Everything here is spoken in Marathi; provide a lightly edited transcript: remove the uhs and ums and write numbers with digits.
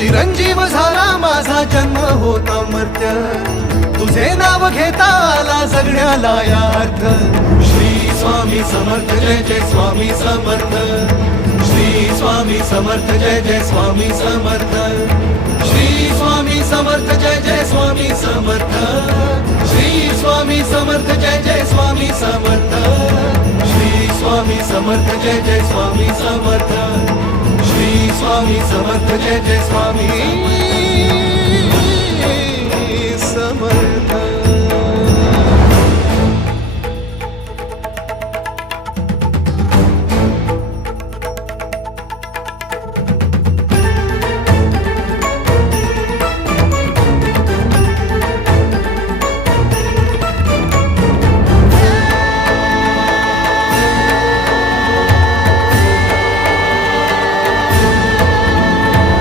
चिरंजीव झाला माझा जन्म होता मर्त्य, तुझे नाव घेता आला जगण्याला या अर्थ. श्री स्वामी समर्थ जय जय स्वामी समर्थ, श्री स्वामी समर्थ जय जय स्वामी समर्थ, श्री स्वामी समर्थ जय जय स्वामी समर्थ, श्री स्वामी समर्थ जय जय स्वामी समर्थ, श्री स्वामी समर्थ जय जय स्वामी समर्थ, श्री स्वामी समर्थ जय जय स्वामी.